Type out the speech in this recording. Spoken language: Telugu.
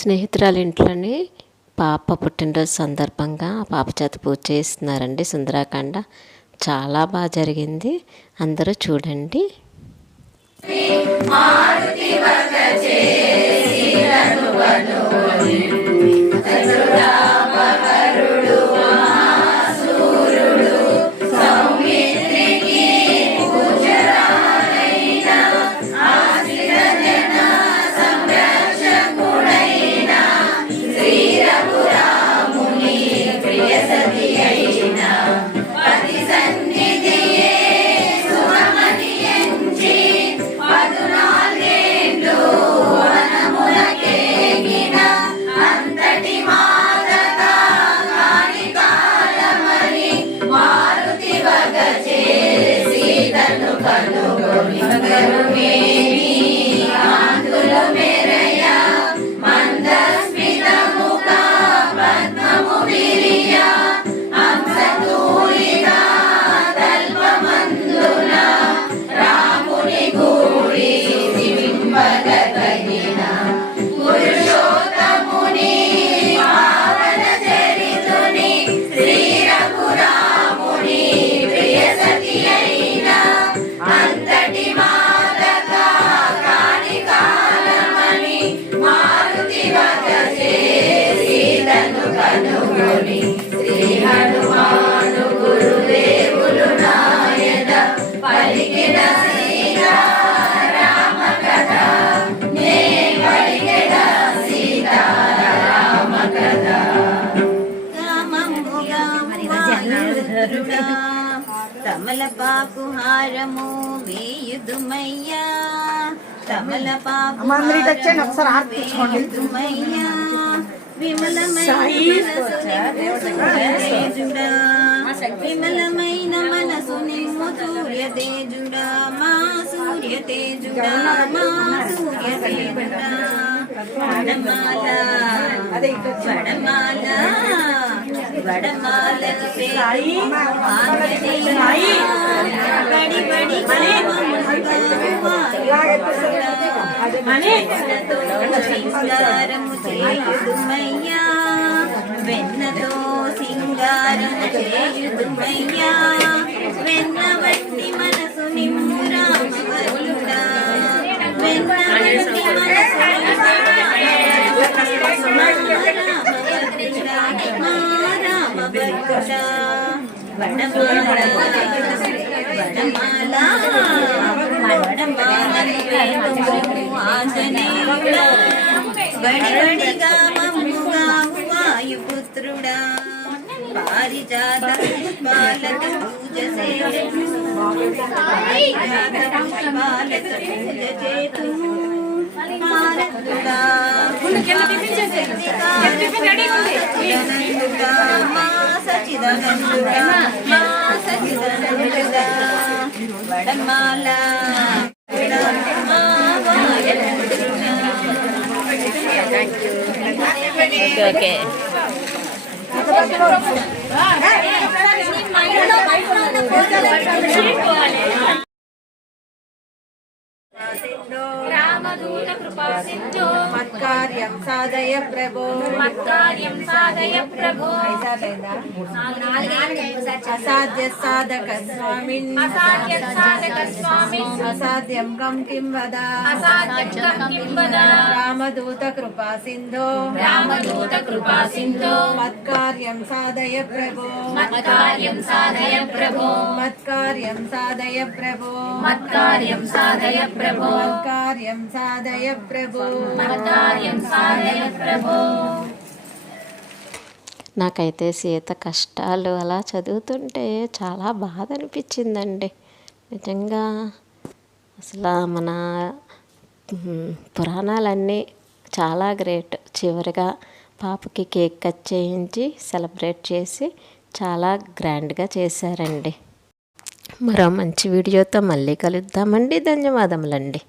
స్నేహితురాలి ఇంట్లోని పాప పుట్టినరోజు సందర్భంగా ఆ పాప చేత పూజ చేస్తున్నారండి. సుందరాకాండ చాలా బాగా జరిగింది. అందరూ చూడండి. తమలపాకు హారము వేయుదుమయ్యా, తమలపాకు వేయుదుమయ్యా, విమలమైన మనసు నిమ్ము సూర్యతేజుడా, మా సూర్యతేజుడా, మా సూర్యతేజుడా. వడమాల వడమాల వడమాలను బడి బడి సింగారము చేయుదుమయ్యా, వెన్నతో సింగారము చేయుదుమయ్యా, వెన్న వట్టి మనసు నిమ్ము రామవల్లుడా, వెన్న వట్టి మనసు వడవడిగా మమ్ముగా వాయుపుత్రుడా, పారిజాత పుష్పాలతో పూజ చేతుము, పారిజాత పుష్పాలతో పూజ చేతుము. మారతుడా మా సచిదానందుడా, మా సచిదానందుడా. వడమాల ఓకే రామదూత కృపా సింధు మత్కార్యం సాధయ ప్రభో, మత్కార్యం సాధయ ప్రభో. అసాధ్య సాధక స్వామిన్, అసాధ్య సాధక స్వామిన్, అసాధ్యం గం కిం వద, అసాధ్యం గం కిం వద. రామదూత కృపా సింధో, రామదూత కృపా సింధు మత్కార్యం సాధయ ప్రభో, మత్కార్యం సాధయ ప్రభో, మత్కార్యం సాధయ ప్రభో, మత్కార్యం సాధయ ప్రభో, మత్కార్యం సాధయ ప్రభో, మత్కార్యం సాధయ ప్రభో. నాకైతే సీత కష్టాలు అలా చదువుతుంటే చాలా బాధ అనిపించిందండి. నిజంగా అసలు మన పురాణాలన్నీ చాలా గ్రేట్. చివరిగా పాపకి కేక్ కట్ చేయించి సెలబ్రేట్ చేసి చాలా గ్రాండ్గా చేశారండి. మరో మంచి వీడియోతో మళ్ళీ కలుద్దామండి. ధన్యవాదములండి.